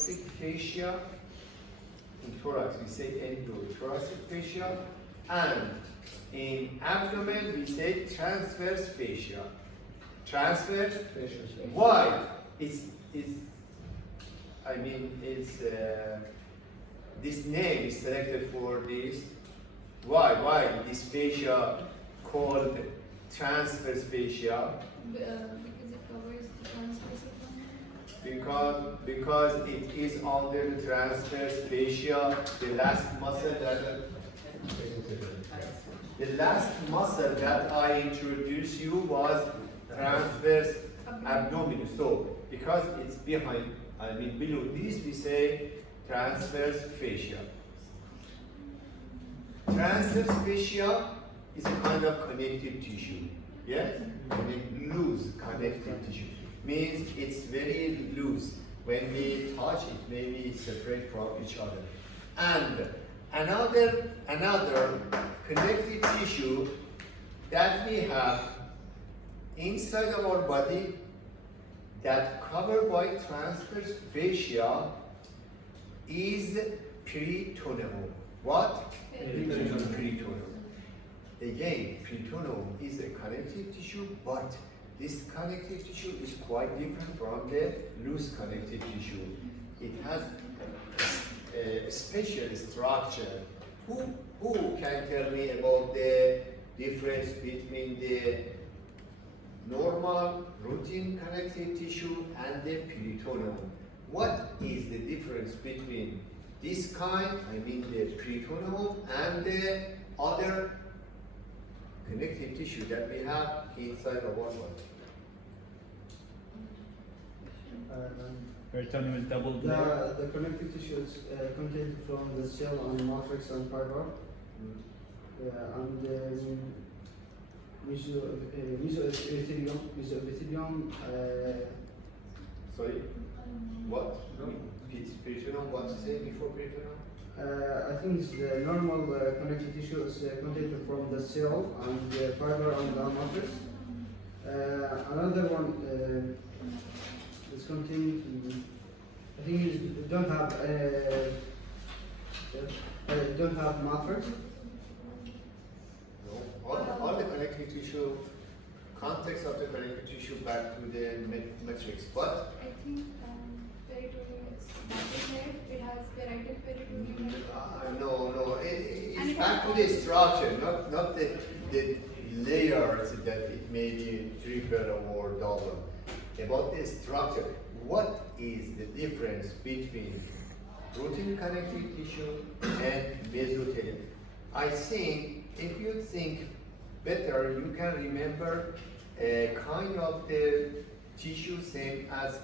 thoracic fascia. In thorax we say endothoracic fascia, and in abdomen we say transverse fascia. Transverse fascia. Why? It's this name is selected for this. Why this fascia called transverse fascia? Because it covers the transverse Because it is under the transverse fascia, the last muscle that I introduced you was transverse abdomen. So because it's behind, below this, we say transverse fascia. Transverse fascia is a kind of connective tissue. Yes? Loose connective tissue. Means it's very loose. When we touch it, maybe it's separate from each other. And another connective tissue that we have inside of our body that covered by transverse fascia is peritoneum. What? Peritoneum. Again, peritoneum is a connective tissue, but this connective tissue is quite different from the loose connective tissue. It has a special structure. Who can tell me about the difference between the normal routine connective tissue and the peritoneum? What is the difference between this kind, the peritoneum, and the other connective tissue that we have inside of our body? Peritoneum is double layer. The connective tissue is contained from the cell and matrix and fiber. And mesoepithelium. Sorry? What? Peritoneum, what to say before peritoneum? I think it's the normal connective tissue is contained from the cell and the fiber and the matrix. Another one is contained. I think it don't have matrix. No. All the connective tissue, context of the connective tissue back to the matrix. But I think peritoneum is multi-layered. It has parietal peritoneum. no. It's back to the structure, not the layers that it may be triple or double. About the structure, what is the difference between routine connective tissue and mesothelium? I think if you think better, you can remember a kind of the tissue same as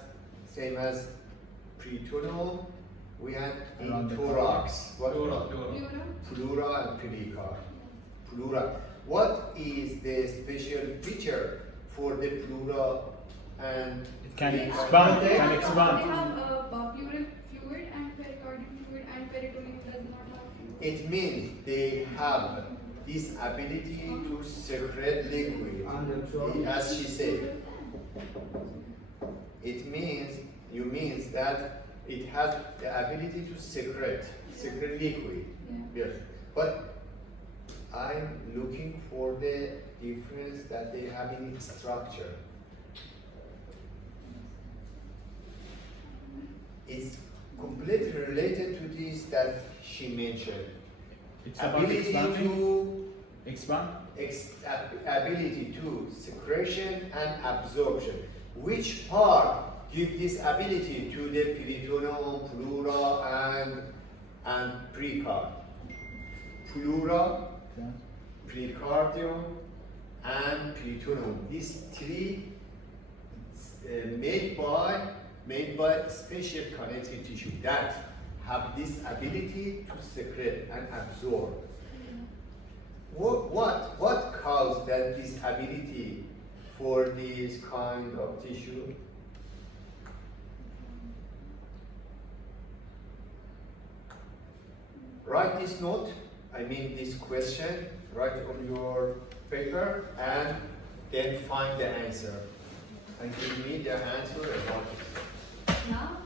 peritoneum we had in thorax. What? Pleura and pericardium. Pleura. What is the special feature for the pleura and It can pericardium? expand. They have pleural fluid and pericardial fluid, and peritoneum does not have fluid. It means they have this ability to secrete liquid, as she said. It means that it has the ability to secrete liquid. Yeah. Yes. But I'm looking for the difference that they have in its structure. It's completely related to this that she mentioned. It's about Ability expanding. to Expand. ability to secretion and absorption. Which part give this ability to the peritoneum, pleura, and pericardium? Pleura, pericardium, and peritoneum. These three made by special connective tissue that have this ability to secrete and absorb. What caused this ability for this kind of tissue? Write this note, this question, write on your paper and then find the answer. And give me the answer about it. Now?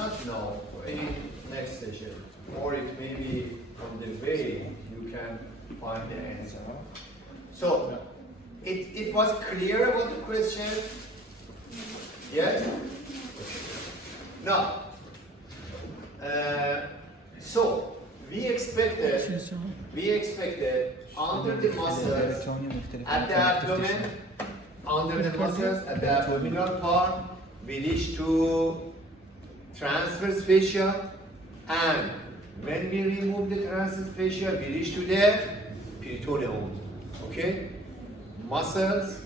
not now, in next session, or it may be on the way you can find the answer. So, it was clear about the question? Yes? Now, so we expected under the muscles at the abdomen, under the muscles at the abdominal part, we reach to transverse fascia, and when we remove the transverse fascia, we reach to the peritoneum. Okay? Muscles,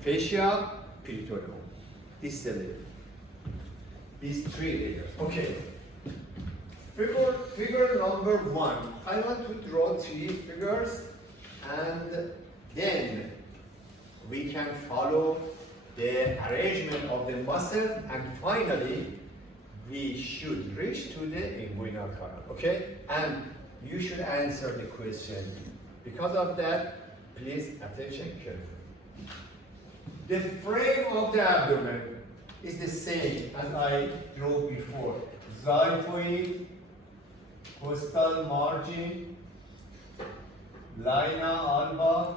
fascia, peritoneum. This is the layer. These three layers. Okay. Figure number 1. I want to draw 3 figures, and then we can follow the arrangement of the muscle, and finally we should reach to the inguinal canal. Okay? And you should answer the question. Because of that, please attention carefully. The frame of the abdomen is the same as I drew before. Xiphoid, costal margin, linea alba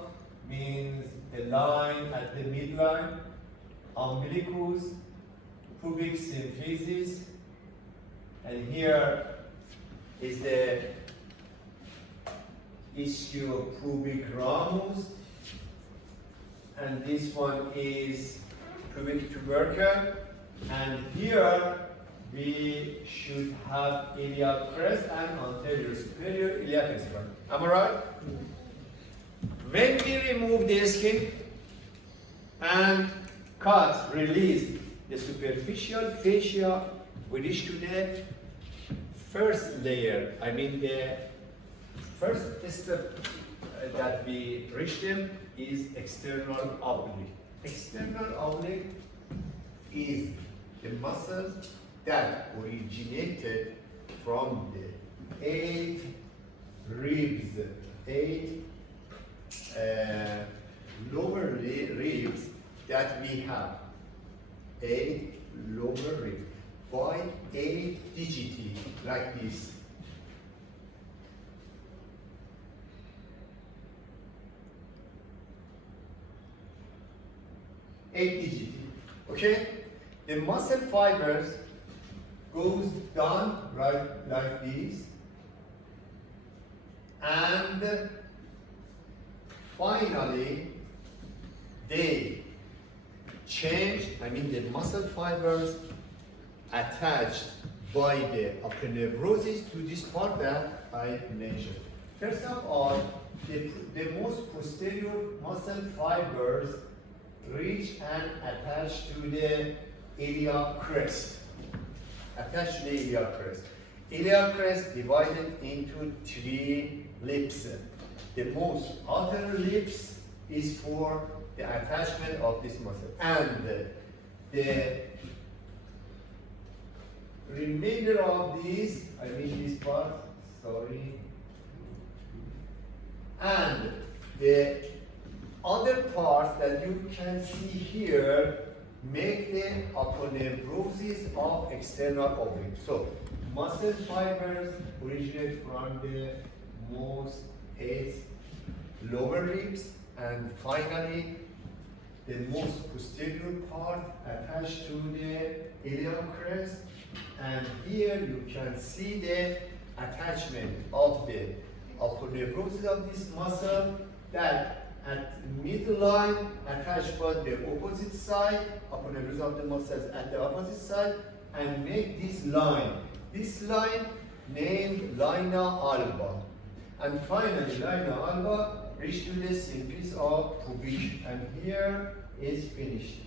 means the line at the midline, umbilicus, pubic symphysis, and here is the ischiopubic-ramus, and this one is pubic tubercle, and here we should have iliac crest and anterior superior iliac spine. Am I right? When we remove the skin and cut, release the superficial fascia, we reach to the first layer. I mean the first step that we reach them is external oblique. External oblique is the muscles that originated from the 8 ribs, 8 lower ribs that we have. 8 lower ribs by 8 digiti, like this. Okay? The muscle fibers goes down right like this, and finally they change, I mean the muscle fibers attached by the aponeurosis to this part that I mentioned. First of all, the most posterior muscle fibers reach and attach to the iliac crest. Attach to the iliac crest. Iliac crest divided into 3 lips. The most outer lips is for the attachment of this muscle, and the remainder of these, I mean this part, sorry, and the other parts that you can see here make the aponeurosis of external oblique. So, muscle fibers originate from the most 8 lower ribs, and finally the most posterior part attached to the iliac crest, and here you can see the attachment of the aponeurosis of this muscle that at midline attached by the opposite side, aponeurosis of the muscles at the opposite side, and make this line. This line named linea alba. And finally, linea alba reach to the symphysis of pubic, and here is finished.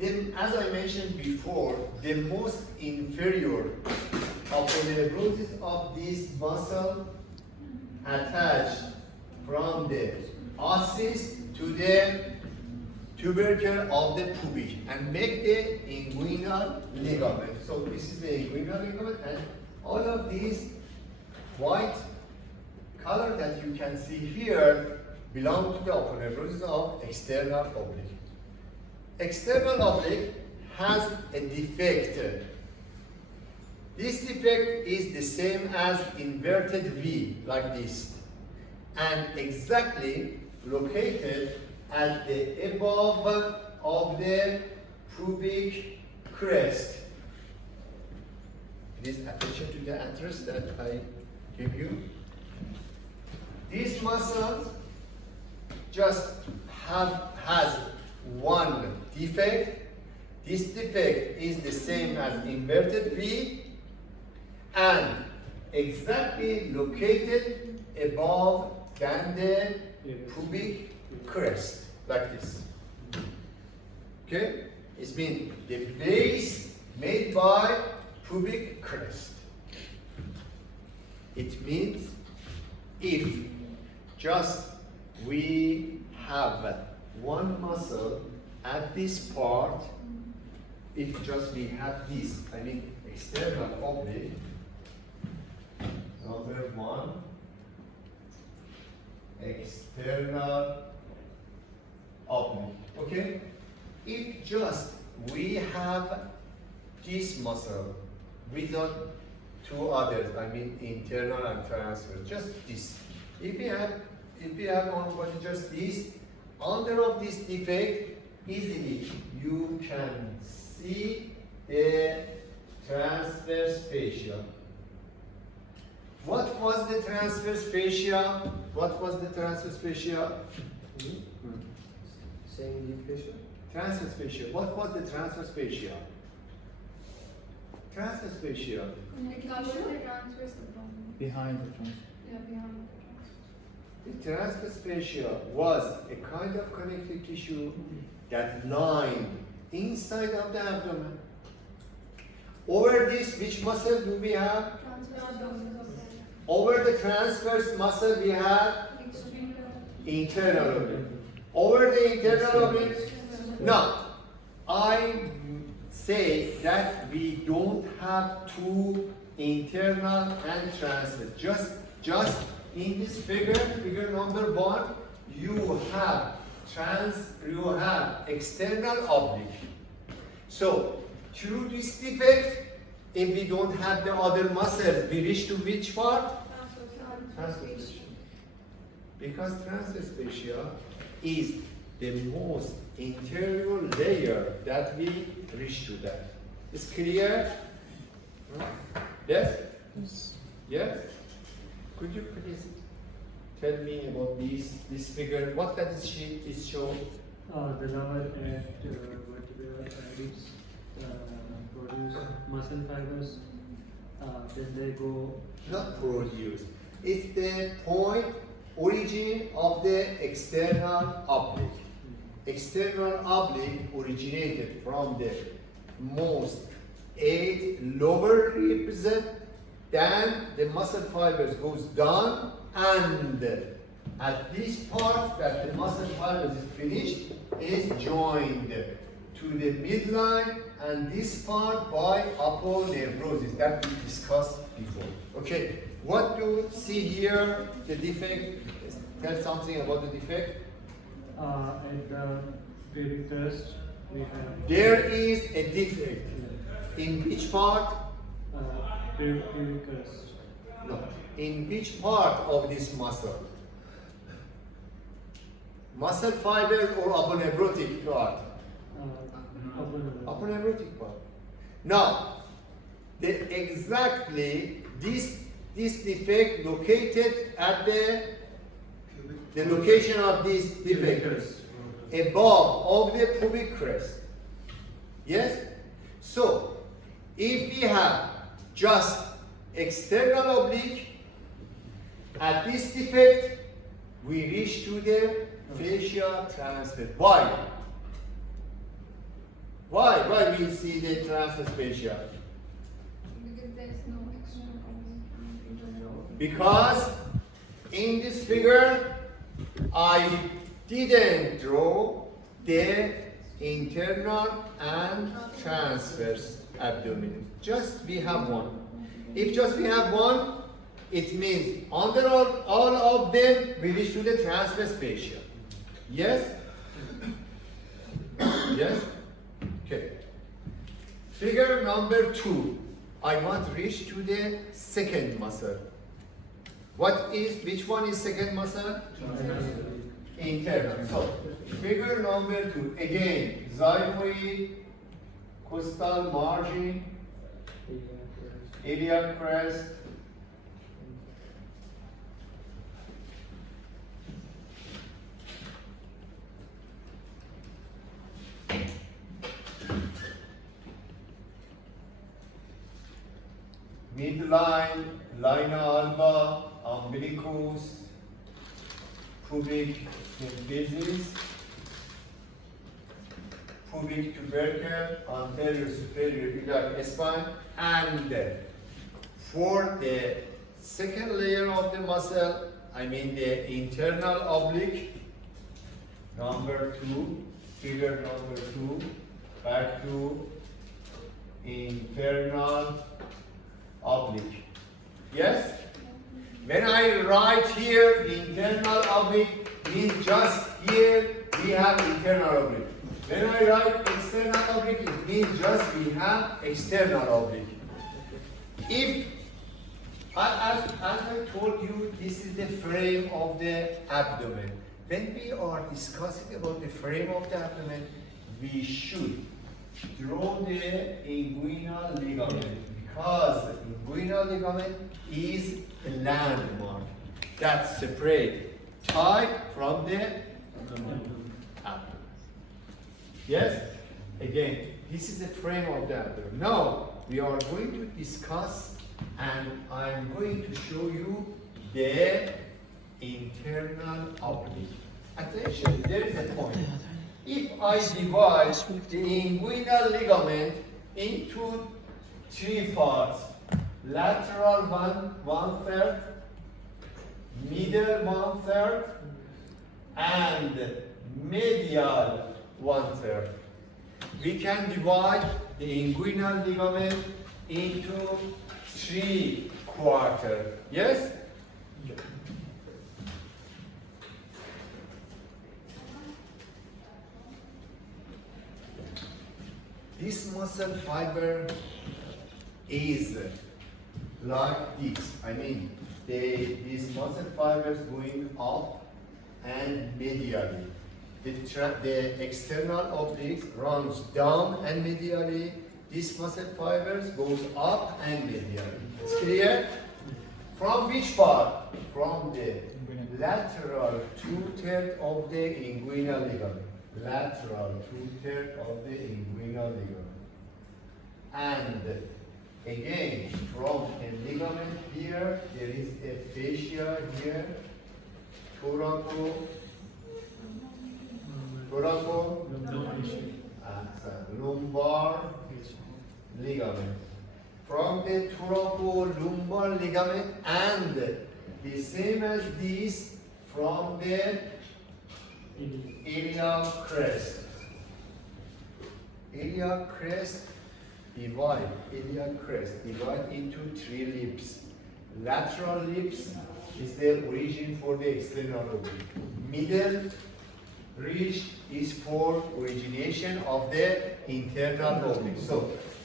Then, as I mentioned before, the most inferior aponeurosis of this muscle attached from the ossis to the tubercle of the pubic and make the inguinal ligament. So this is the inguinal ligament, and all of these white color that you can see here belong to the aponeurosis of external oblique. External oblique has a defect. This defect is the same as inverted V, like this, and exactly located at the above of the pubic crest. Please attention to the address that I give you. This muscle just has one defect. This defect is the same as inverted V and exactly located above than the pubic crest, like this. Okay? It's been the base made by pubic crest. It means if just we have one muscle at this part, if just we have this, I mean external oblique, number one, external oblique, okay? If just we have this muscle without two others, I mean internal and transverse, just this. If we have on body just this, under of this defect, easily you can see the transverse fascia. What was the transverse fascia? What was the transverse fascia? Same deep fascia. Transverse fascia. What was the transverse fascia? Transverse fascia. It covers the transverse abdomen. Behind the trans. Yeah, behind the transverse. The transverse fascia was a kind of connective tissue that lined inside of the abdomen. Over this, which muscle do we have? Transverse abdomen. Over the transverse muscle, we have internal oblique. Over the internal oblique. Now, I say that we don't have two internal and transverse. Just in this figure number one, you have external oblique. So through this defect, if we don't have the other muscles, we reach to which part? Transverse fascia. Because transverse fascia is the most interior layer that we reach to that. It's clear? Yes? Yes? Could you please tell me about this figure? What that is shown? The lower vertebral ribs produce muscle fibers. Then they go. Not produced. It's the point origin of the external oblique. External oblique originated from the most 8 lower ribs, then the muscle fibers goes down, and at this part that the muscle fibers is finished is joined to the midline, and this part by aponeurosis that we discussed before. Okay, what do you see here? The defect. Tell something about the defect. At the pubic crest, we have. There is a defect. In which part? Pubic crest. No. In which part of this muscle? Muscle fibers or aponeurotic part? Aponeurotic part. Now, exactly this defect located at the location of this defect above of the pubic crest. Yes? So, if we have just external oblique at this defect, we reach to the fascia transverse. Why? Why we see the transverse fascia? Because there is no external oblique. Because in this figure, I didn't draw the internal and transverse abdomen. Just we have one. If just we have one, it means under all of them, we reach to the transverse fascia. Yes? Yes? Okay. Figure number 2. I want to reach to the second muscle. Which one is second muscle? Internal. So, figure number 2. Again, xiphoid, costal margin, iliac crest, midline, linea alba, umbilicus, pubic symphysis, pubic tubercle, anterior superior iliac spine, and for the second layer of the muscle, I mean the internal oblique, number 2, figure number 2, back to internal oblique. Yes? When I write here internal oblique, means just here we have internal oblique. When I write external oblique, it means just we have external oblique. If, as I told you, this is the frame of the abdomen. When we are discussing about the frame of the abdomen, we should draw the inguinal ligament, because the inguinal ligament is a landmark that separates thigh from the abdomen. Yes? Again, this is the frame of the abdomen. Now, we are going to discuss, and I'm going to show you the internal oblique. Attention, there is a point. If I divide the inguinal ligament into 3 parts, lateral 1/3, middle 1/3, and medial 1/3, we can divide the inguinal ligament into 3 quarters. Yes? This muscle fiber is like this. I mean, these muscle fibers going up and medially. The external oblique runs down and medially. These muscle fibers goes up and medially. It's clear? From which part? From the lateral 2/3 of the inguinal ligament. Lateral 2/3 of the inguinal ligament. And again, from a ligament here, there is a fascia here, lumbar ligament. From the thoracolumbar ligament, and the same as this from the iliac crest. Iliac crest divide into 3 lips. Lateral lips is the origin for the external oblique. Middle ridge is for origination of the internal oblique. So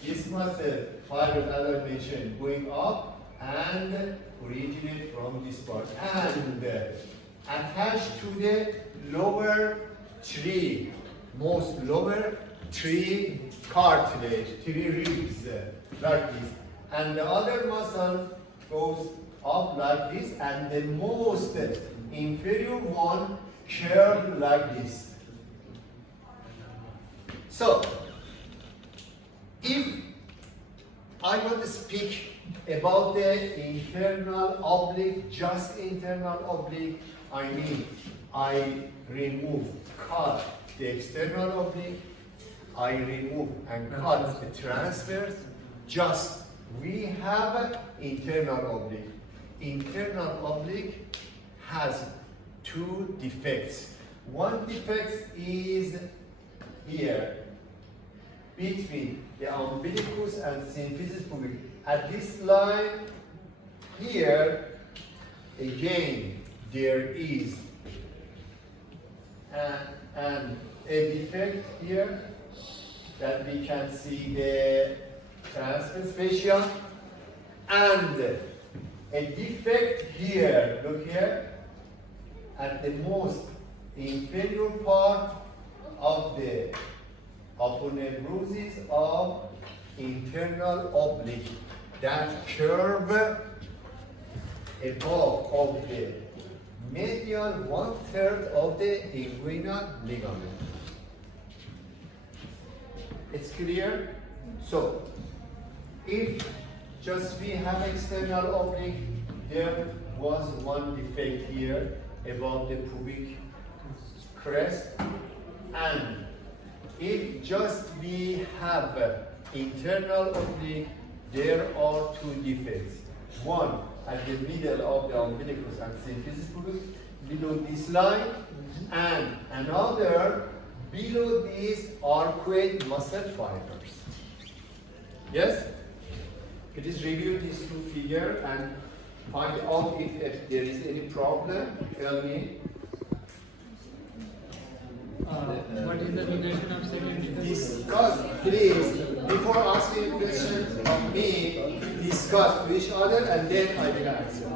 this muscle fiber, as I mentioned, going up and originate from this part, and attached to the lower 3 cartilage, 3 ribs, like this. And the other muscle goes up like this, and the most inferior one curved like this. So, if I want to speak about the internal oblique, just internal oblique, I mean, I cut the external oblique, I remove and cut the transverse, just we have internal oblique. Internal oblique has 2 defects. One defect is here, between the umbilicus and symphysis pubic. At this line here, again, there is a defect here that we can see the transverse fascia, and a defect here, look here, at the most inferior part of the aponeurosis of internal oblique, that curve above of the medial 1/3 of the inguinal ligament. It's clear? So, if just we have external oblique, there was one defect here above the pubic crest, and if just we have internal oblique, there are two defects. One at the middle of the umbilicus and symphysis pubis, below this line, and another below these arcuate muscle fibers. Yes? Please review these two figures and find out if there is any problem. Tell me. What is the location of second defect? Discuss, please, before asking questions of me, discuss with each other and then I will answer.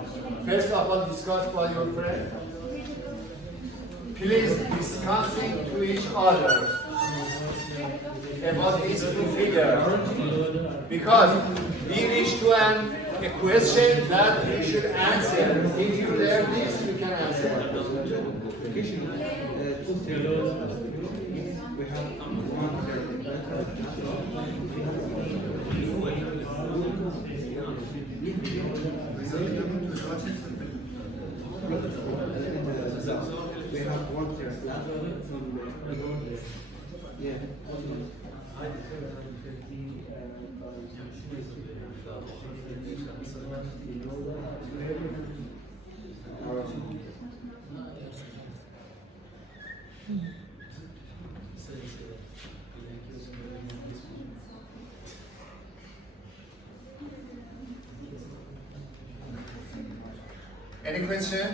First of all, discuss by your friend. Please discussing to each other about these two figures, because we reach to a question that we should answer. If you learn this, you can answer. We have we have 1/3 lateral from the yeah. Any question?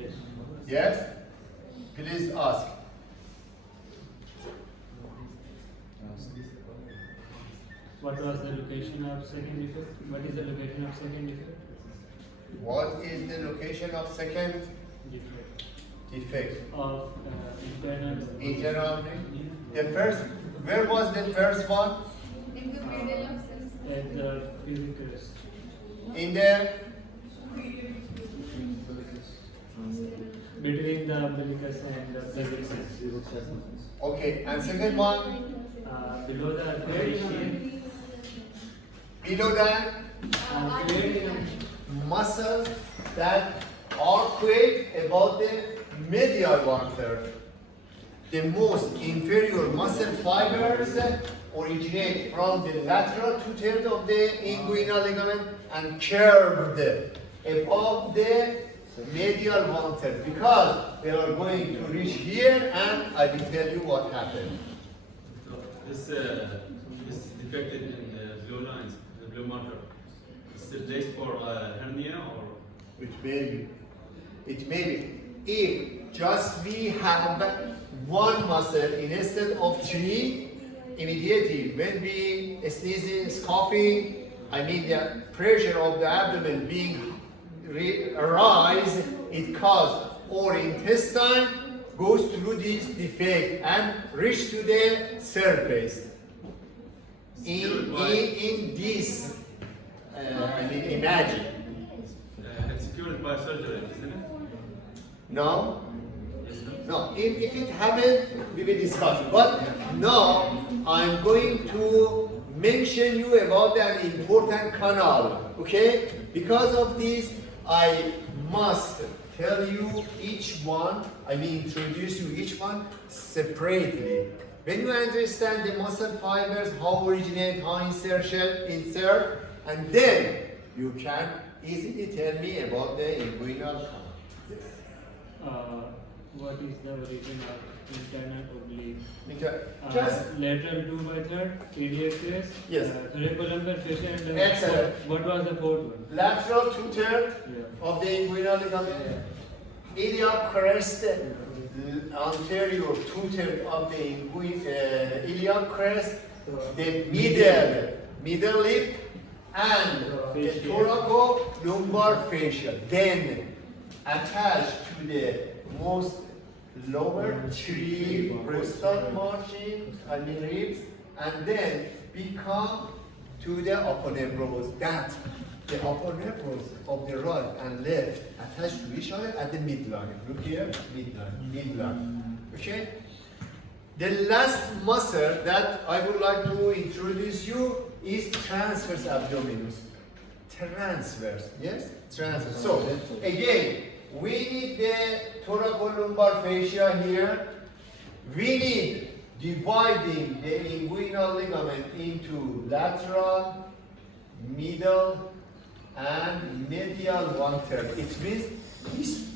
Yes. Yes? Please ask. What was the location of second defect? What is the location of second defect? What is the location of second Defect defect? of internal. Internal. The first, where was the first one? In the middle of system. At the pubic crest. In the Between the umbilicus and the pelvis. okay, and second one Below the arcuate below that muscle that arcuate about the medial 1/3. The most inferior muscle fibers originate from the lateral 2/3 of the inguinal ligament and curved above the medial 1/3, because they are going to reach here, and I will tell you what happened. This defected in the blue lines, the blue marker. Is it placed for hernia or? It may be. It may be. If just we have one muscle instead of three, immediately when we sneezing, coughing, I mean the pressure of the abdomen being arise, it causes our intestine goes through this defect and reach to the surface. In this, I mean, imagine. It's cured by surgery, isn't it? No? No, if it happened, we will discuss. But now, I'm going to mention you about an important canal, okay? Because of this, I must tell you each one, I mean introduce you each one separately. When you understand the muscle fibers, how originate, how insert, and then you can easily tell me about the inguinal canal. Yes. What is the origin of internal oblique? Just Lateral 2/3, iliac crest, Yes. thoracolumbar fascia, and Excellent. what was the fourth one? lateral 2/3 Yeah. of the inguinal ligament, iliac crest, anterior 2/3 of the iliac crest, the middle lip and the thoracolumbar fascia. Then attach to the most lower three bristol margin, ribs, and then become to the upper nerves. That the upper nerves of the right and left attached to each other at the midline. Look here, midline. Okay? The last muscle that I would like to introduce you is transverse abdominis. Transverse, yes? Transverse. So, again, we need the thoracolumbar fascia here. We need dividing the inguinal ligament into lateral, middle, and medial 1/3. It means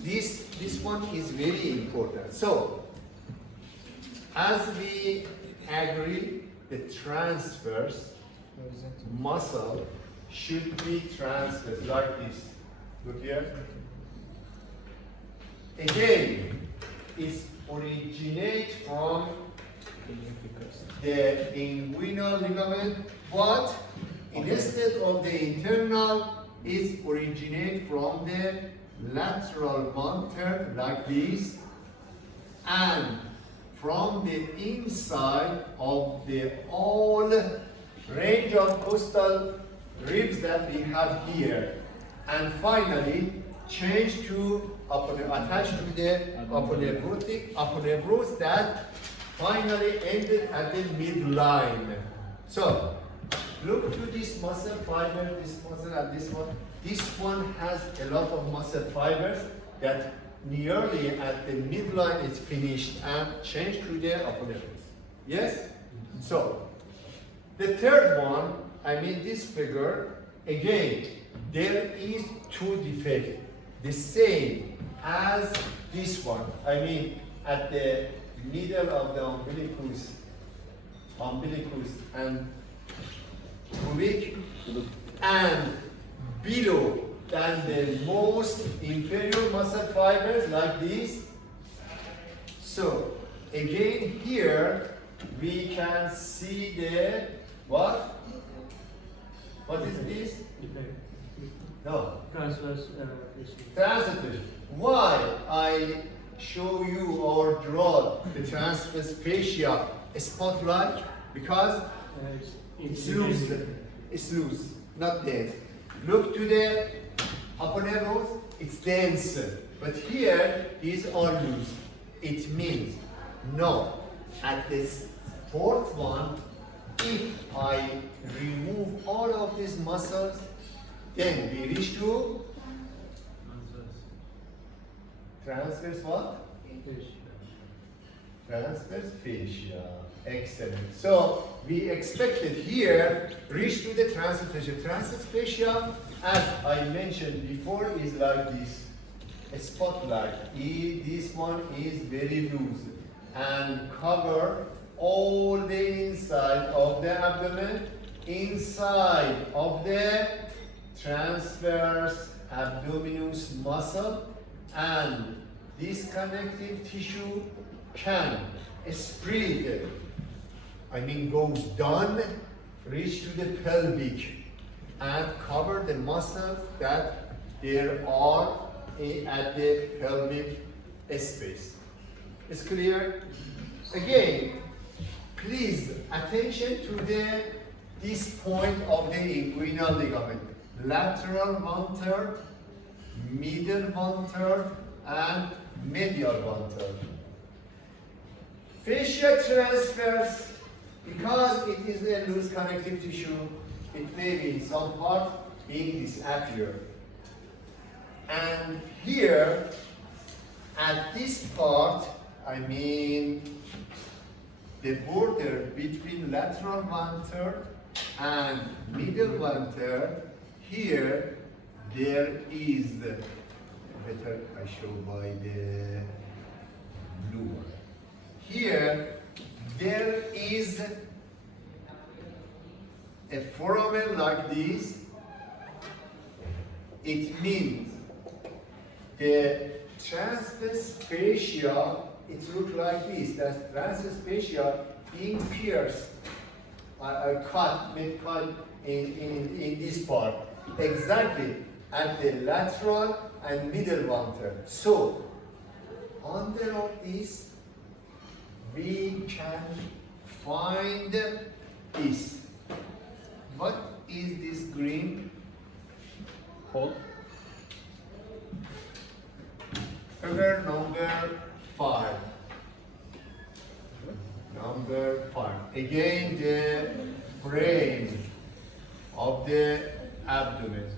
this one is very important. So, as we agree, the transverse muscle should be transverse like this. Look here. Again, it originates from the inguinal ligament, but instead of the internal, it originates from the lateral 1/3 like this, and from the inside of the all range of costal ribs that we have here, and finally change to attached to the upper nerves that finally ended at the midline. So look to this muscle fiber, this muscle and this one. This one has a lot of muscle fibers that nearly at the midline is finished and changed to the upper nerves. Yes? So the third one, this figure, again, there is two defects. The same as this one. At the middle of the umbilicus and pubic, and below than the most inferior muscle fibers like this. So again here we can see the what? What is this? No. Transverse. Transverse. Why I show you or draw the transverse fascia spotlight? Because it's loose. It's loose, not dense. Look to the upper nerves, it's dense. But here, these are loose. It means, no, at this fourth one, if I remove all of these muscles, then we reach to transverse what? Transverse fascia. Excellent. So we expected here reach to the transverse fascia. Transverse fascia, as I mentioned before, is like this. A spotlight. This one is very loose and cover all the inside of the abdomen, inside of the transverse abdominis muscle, and this connective tissue can spread, goes down, reach to the pelvic, and cover the muscles that there are at the pelvic space. It's clear? Again, please attention to this point of the inguinal ligament. Lateral 1/3, middle 1/3, and medial 1/3. Fascia transverse, because it is a loose connective tissue, it may be in some part being disappeared. And here, at this part, the border between lateral 1/3 and middle 1/3, here there is, better I show by the blue one. Here there is a foramen like this. It means the transverse fascia, it looks like this. That transverse fascia being pierced made cut in this part, exactly at the lateral and middle venter. So, under of this, we can find this. What is this green? Hold. Figure number 5. Number 5. Again, the frame of the abdomen.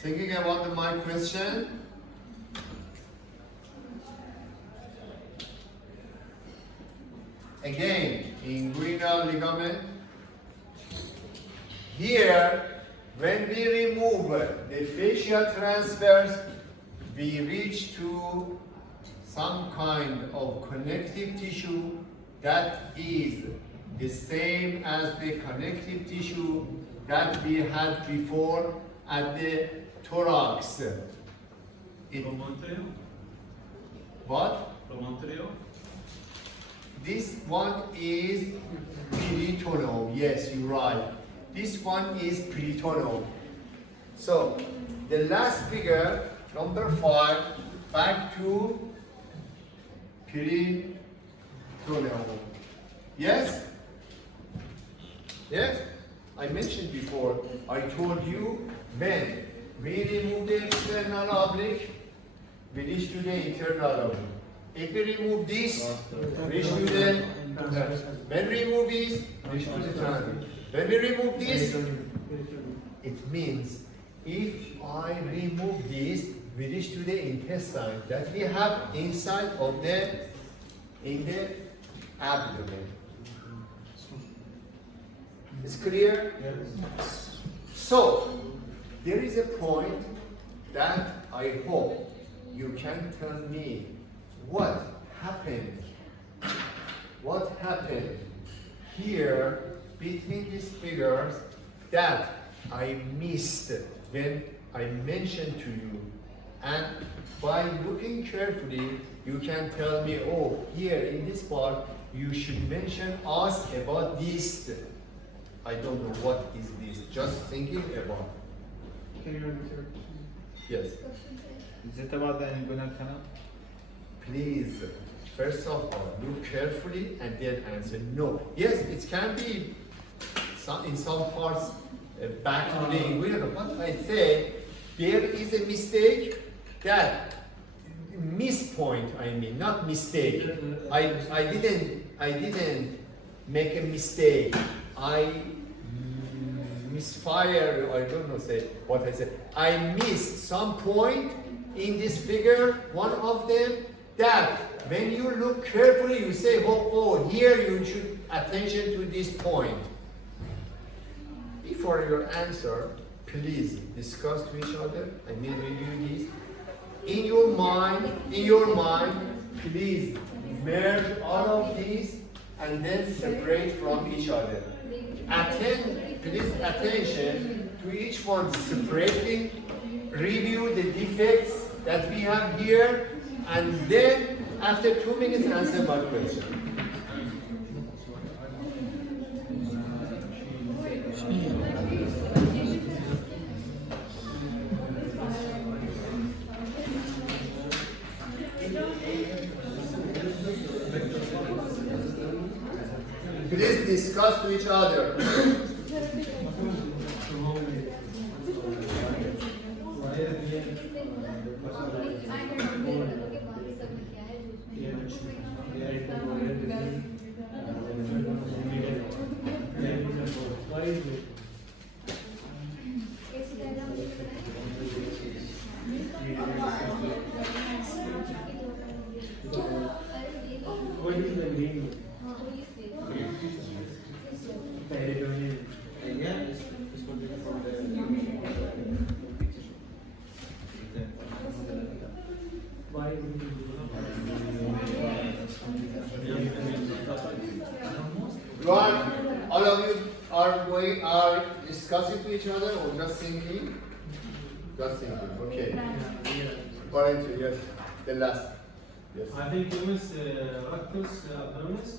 Thinking about my question? Again, inguinal ligament. Here, when we remove the fascia transverse, we reach to some kind of connective tissue that is the same as the connective tissue that we had before at the thorax. Promontorio? What? Promontorio? This one is peritoneum. Yes, you're right. This one is peritoneum. So, the last figure, number 5, back to peritoneum. Yes? Yes? I mentioned before, I told you when we remove the external oblique, we reach to the internal oblique. If we remove this, reach to the when we remove this, reach to the transverse. When we remove this, it means if I remove this, we reach to the intestine that we have inside of the abdomen. It's clear? Yes. So, there is a point that I hope you can tell me what happened. What happened here between these figures that I missed when I mentioned to you. And by looking carefully, you can tell me, oh, here in this part, you should mention us about this. I don't know what is this, just thinking about. Can you repeat your question? Yes. Is it about the inguinal canal? Please, first of all, look carefully and then answer no. Yes, it can be in some parts back to the inguinal, but I say there is a mistake that mispoint, I mean, not mistake. I didn't make a mistake. I misfire, I don't know say what I said. I missed some point in this figure, one of them, that when you look carefully, you say, oh, here you should attention to this point. Before your answer, please discuss to each other. I mean, review this. In your mind, please merge all of these and then separate from each other. Please attention to each one separately. Review the defects that we have here, and then after 2 minutes answer my question. Please discuss to each other. What is the name? Peritoneum. Yeah, it's continuing from the Why would you do All of you are discussing to each other or just thinking? Just thinking, okay. According to yes, the last. Yes. I think humus rectus abdominis.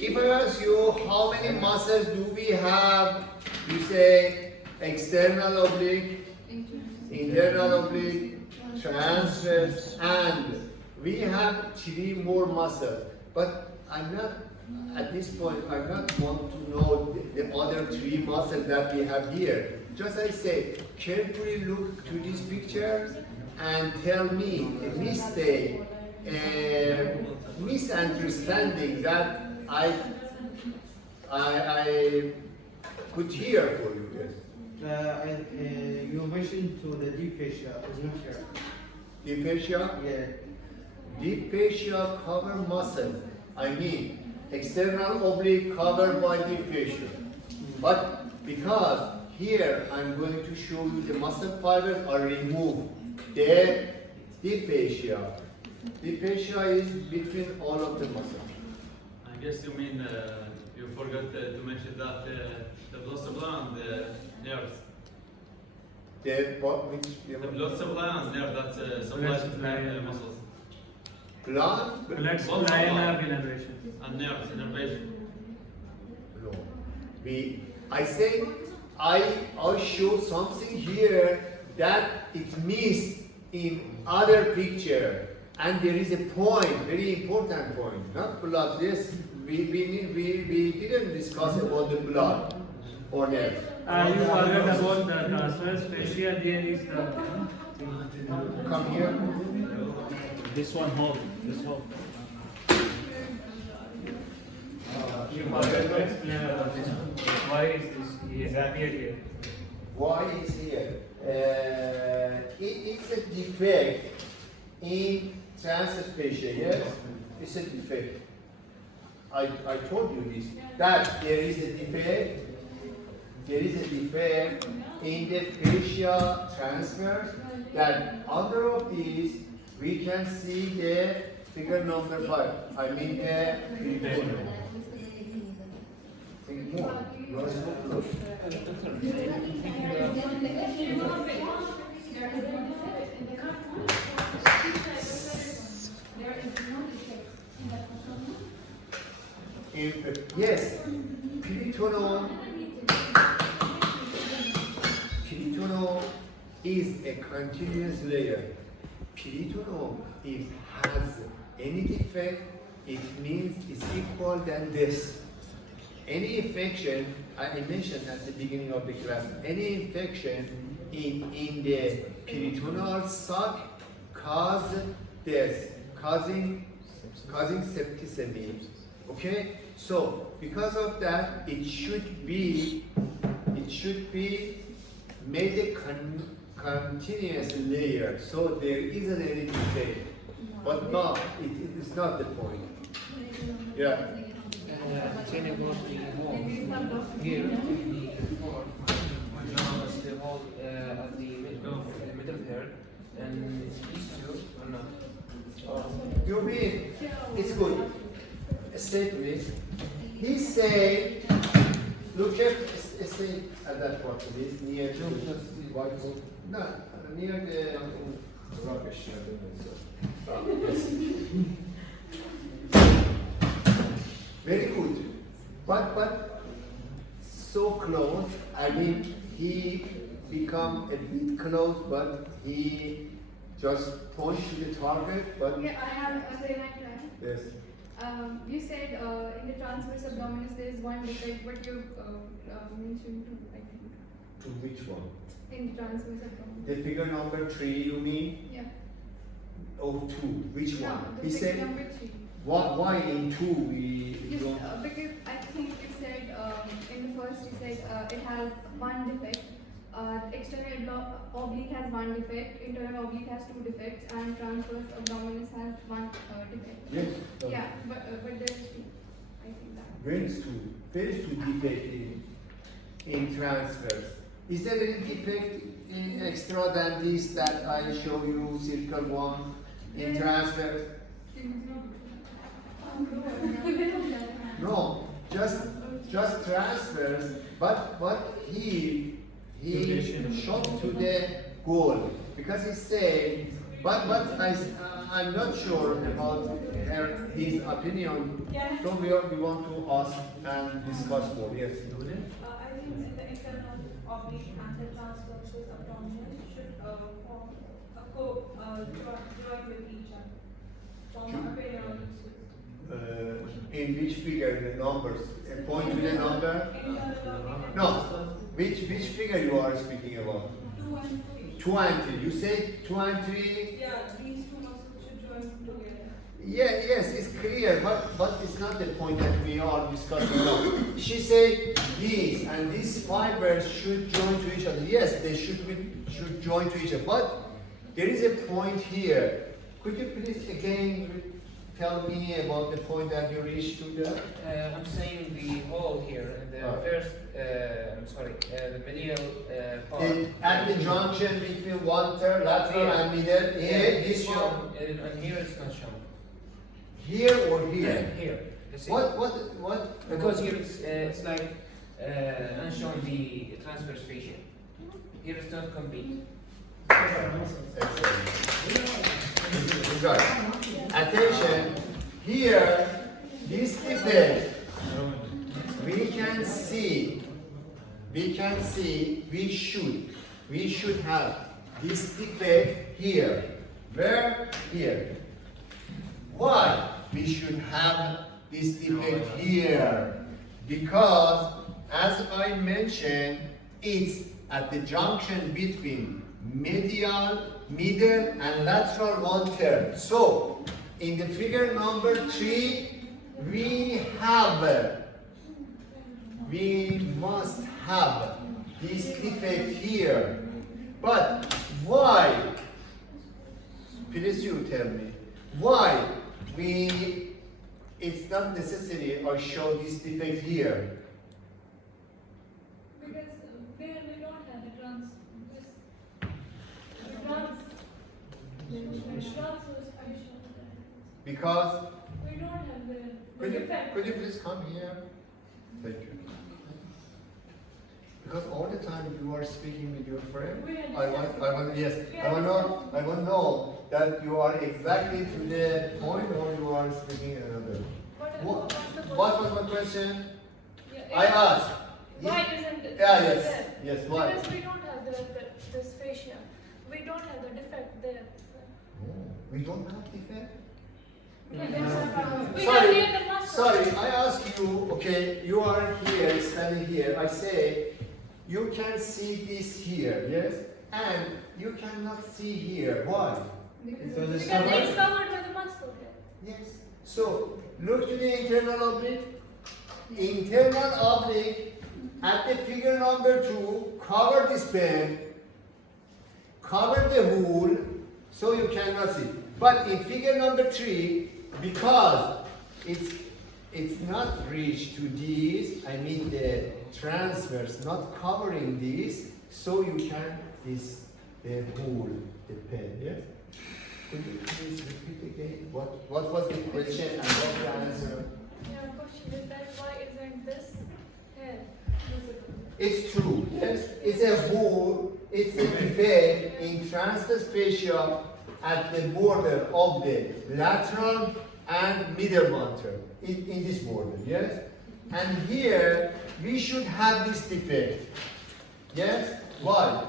If I ask you how many muscles do we have, you say external oblique, internal oblique, transverse, and we have 3 more muscles. But I'm not, at this point, I don't want to know the other 3 muscles that we have here. Just I say, carefully look to this picture and tell me a mistake, a misunderstanding that I put here for you. Yes. You mentioned to the deep fascia is not here. Deep fascia? Yeah. Deep fascia cover muscle. I mean, external oblique covered by deep fascia. But because here I'm going to show you the muscle fibers are removed. The deep fascia. Deep fascia is between all of the muscles. I guess you mean you forgot to mention that the blood supply and the nerves. The blood supply and nerve that supplies to the muscles. Blood? Blood supply and nerve innervation. And nerves, innervation. No. I say I show something here that it missed in other picture, and there is a point, very important point. Not blood. This we didn't discuss about the blood or nerve. You forgot about the transverse fascia. There is the. Come here. This one hold. This hold. You forgot to explain about this. Why is this? He has appeared here. Why is here? It's a defect in transverse fascia. Yes, it's a defect. I told you this. That there is a defect. There is a defect in the fascia transverse. That under of these we can see the figure number 5. I mean the peritoneum. Think more. You are so close. Yes, peritoneum is a continuous layer. Peritoneum, if has any defect, it means it's equal than this. Any infection, I mentioned at the beginning of the class, any infection in the peritoneal sac cause this, causing septicemia. Okay? So because of that, it should be made a continuous layer. So there isn't any defect. But no, it is not the point. Yeah. Saying about the wall here, the floor, now it's the wall at the middle here, and these two or not? You mean it's good. Stay please. He said, look at stay at that part, please, near to the white hole. No, near the rubbish. Very good. But so close. I mean, he become a bit close, but he just point to the target. But Okay, I have a very nice plan. yes. You said in the transverse abdominis there is one defect, but you mentioned two, I think. To which one? In the transverse abdominis. The figure number 3, you mean? Yeah. Oh, 2. Which No, one? the He figure said, number 3. why in 2 we Yes, don't? because I think you said in the first you said it has one defect. External oblique has one defect, internal oblique has 2 defects, and transverse abdominis has one defect. Yes. Yeah, but there is 2. I think that. Where is 2? Where is 2 defect in transverse? Is there any defect in extra than this that I show you, circle 1 in transverse? No, just transverse, but he shot to the goal because he said, but I'm not sure about his opinion, so we want to ask and discuss more. Yes. I think in the internal oblique and the transversus abdominis should form a joint with each other. Form a parallel. In which figure the numbers? Point to the number? No. Which figure you are speaking about? 2 and 3. 2 and 3. You say 2 and 3? Yeah, these two muscles should join together. Yeah, yes, it's clear, but it's not the point that we are discussing now. She said these and these fibers should join to each other. Yes, they should join to each other. But there is a point here. Could you please again tell me about the point that you reached to there? I'm saying the hole here, the first, the medial part. At the junction between lateral and middle, here, this shown, one. and here it's not shown. Here or here? Here. You see? What? Because here it's like unshown the transverse fascia. Here it's not complete. Good. Attention. Here, this defect, we should have this defect here. Where? Here. Why we should have this defect here? Because, as I mentioned, it's at the junction between medial, middle, and lateral 1/3. So, in the figure number 3, we must have this defect here. But why? Please you tell me. Why it's not necessary I show this defect here? Because where we don't have the transverse fascia. Because We don't have the could defect. you please come here? Thank you. Because all the time you are speaking with your friend, I want to know that you are exactly to the point or you are speaking another. What was my question? I asked. Why isn't it Yes, there? yes, why? Because we don't have this fascia. We don't have the defect there. We don't have defect? We have Sorry, near the muscle. sorry, I ask you, okay, you are here, standing here, I say, you can see this here, yes? And you cannot see here, why? Because it's covered with the muscle here. Yes. So, look to the internal oblique. Internal oblique, at the figure number 2, cover this pen, cover the hole, so you cannot see. But in figure number 3, because it's not reached to these, I mean the transverse, not covering this, so you can the hole, the pen, yes? Could you please repeat again? What was the question and what the answer? Your question is that why isn't this here visible? It's true, yes. It's a hole, it's a defect in transverse fascia at the border of the lateral and middle one-third, in this border, yes? And here, we should have this defect, yes? Why?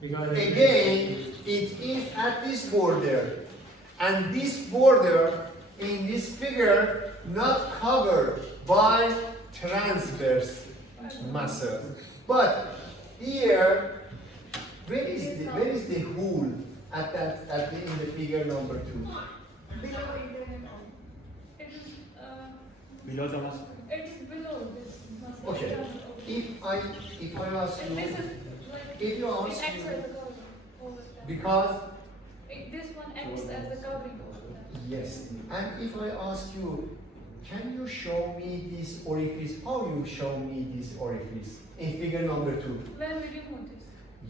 Because Again, it is at this border, and this border in this figure not covered by transverse muscle. But here, where is the hole in the figure number 2? below internal. It is Below the muscle. it is below this muscle. Okay. If I ask And this you, is like if you it ask acts me, as a cover over there. because This one acts as a covering over there. yes, and if I ask you, can you show me this orifice? How you show me this orifice in figure number 2? Where will you notice?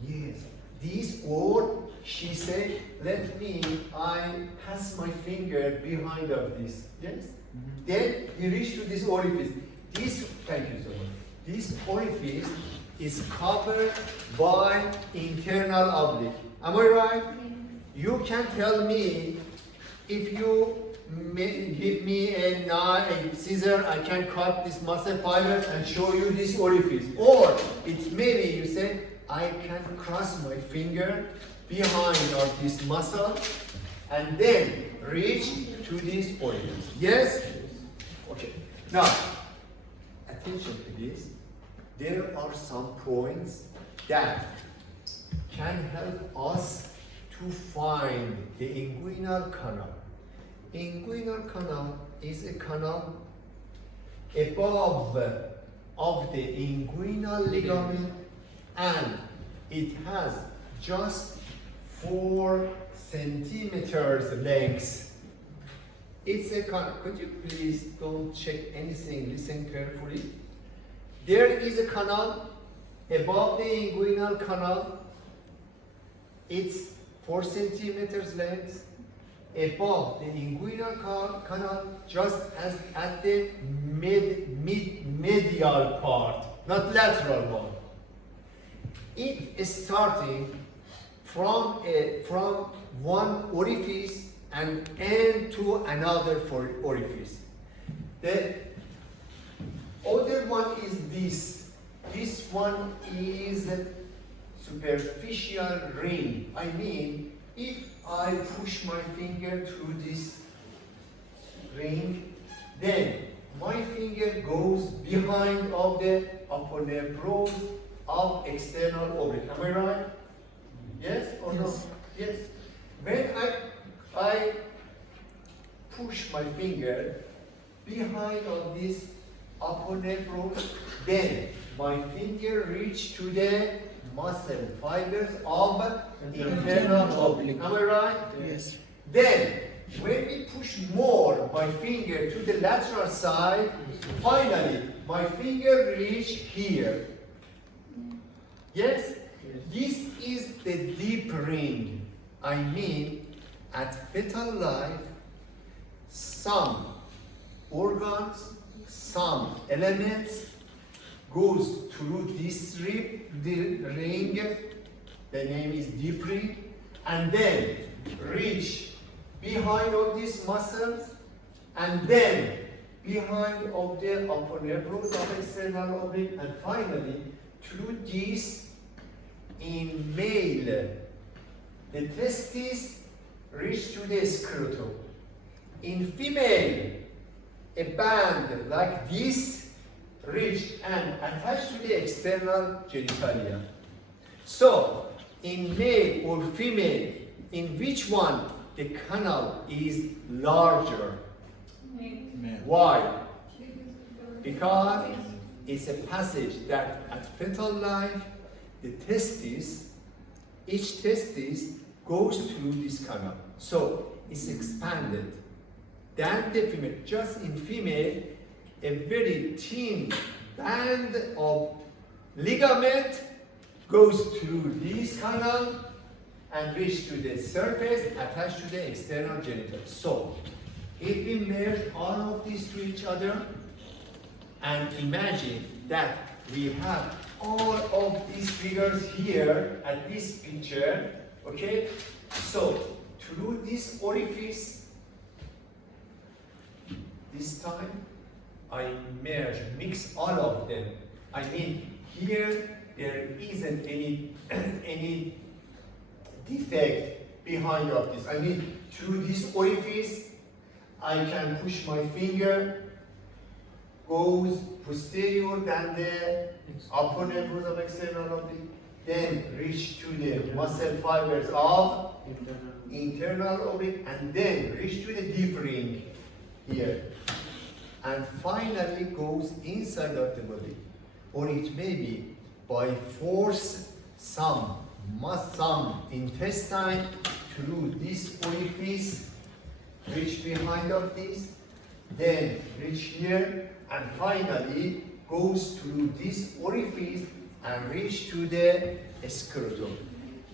Yes, this, or she said, I pass my finger behind of this. Yes? Then you reach to this orifice. Thank you so much. This orifice is covered by internal oblique. Am I right? you can tell me if you give me a knife, a scissor, I can cut this muscle fiber and show you this orifice. Or it maybe you say, I can cross my finger behind of this muscle and then reach to this orifice. Yes? Okay. Now, attention please. There are some points that can help us to find the inguinal canal. Inguinal canal is a canal above of the inguinal ligament and it has just 4 centimeters length. It's a canal. Could you please don't check anything, listen carefully. There is a canal above the inguinal canal. It's 4 centimeters length. Above the inguinal canal, just as at the medial part, not lateral one. It is starting from one orifice and end to another orifice. The other one is this. This one is superficial ring. I mean, if I push my finger through this ring, then my finger goes behind of the upper nerve of external oblique. Am I right? Yes or no? Yes. When I push my finger behind of this upper nerve, then my finger reach to the muscle fibers of internal oblique. Am I right? Yes. Then, when we push more my finger to the lateral side, finally, my finger reach here. Yes? This is the deep ring. I mean, at fetal life, some organs, some elements goes through this ring, the name is deep ring, and then reach behind of these muscles, and then behind of the upper nerve of external oblique, and finally through this in male, the testes reach to the scrotum. In female, a band like this reach and attach to the external genitalia. So, in male or female, in which one the canal is larger? Why? Because it's a passage that at fetal life, the testis, each testis goes through this canal. So, it's expanded. Than the female. Just in female, a very thin band of ligament goes through this canal and reach to the surface attached to the external genital. So, if we merge all of these to each other and imagine that we have all of these figures here at this picture, okay? So, through this orifice, this time, I mix all of them. I mean, here there isn't any defect behind of this. I mean, through this orifice, I can push my finger, goes posterior than the upper nerve of external oblique, then reach to the muscle fibers of internal oblique, and then reach to the deep ring here. And finally goes inside of the body, or it may be by force some intestine through this orifice, reach behind of this, then reach here, and finally goes through this orifice and reach to the scrotum.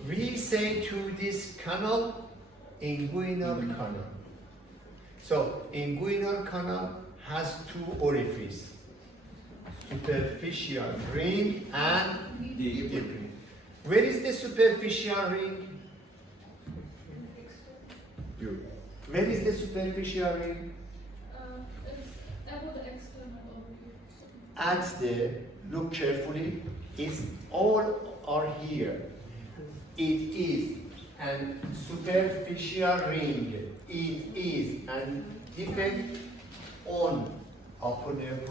We say to this canal, inguinal canal. So, inguinal canal has 2 orifices, superficial ring and deep ring. Where is the superficial ring? Where is the superficial ring? It's above the external oblique. At the, look carefully, it's all are here. It is an superficial ring. It is an defect on upper nerve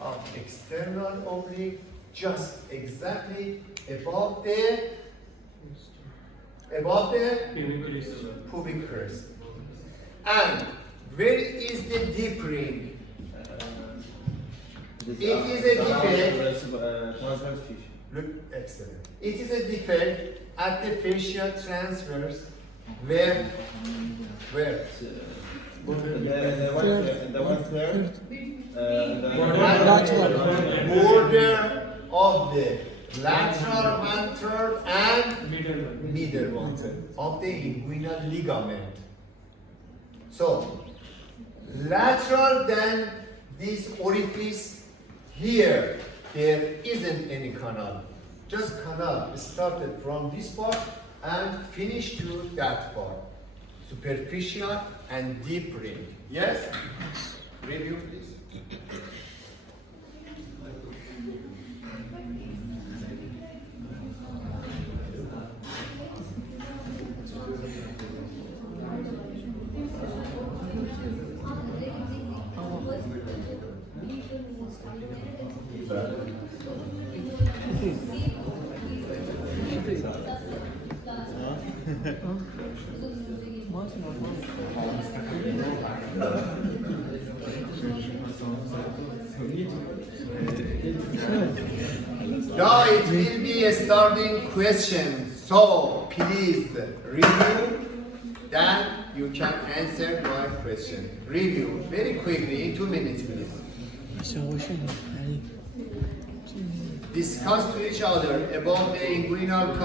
of external oblique, just exactly above the pubic crest. And where is the deep ring? It is a defect. Transverse tissue. Look, excellent. It is a defect at the fascia transverse where? The one third. Border of the lateral one third and middle one third of the inguinal ligament. So, lateral than this orifice here, there isn't any canal. Just canal started from this part and finished to that part. Superficial and deep ring. Yes? Review please. Now it will be a starting question. So please review, then you can answer my question. Review very quickly in 2 minutes, please. Discuss to each other about the inguinal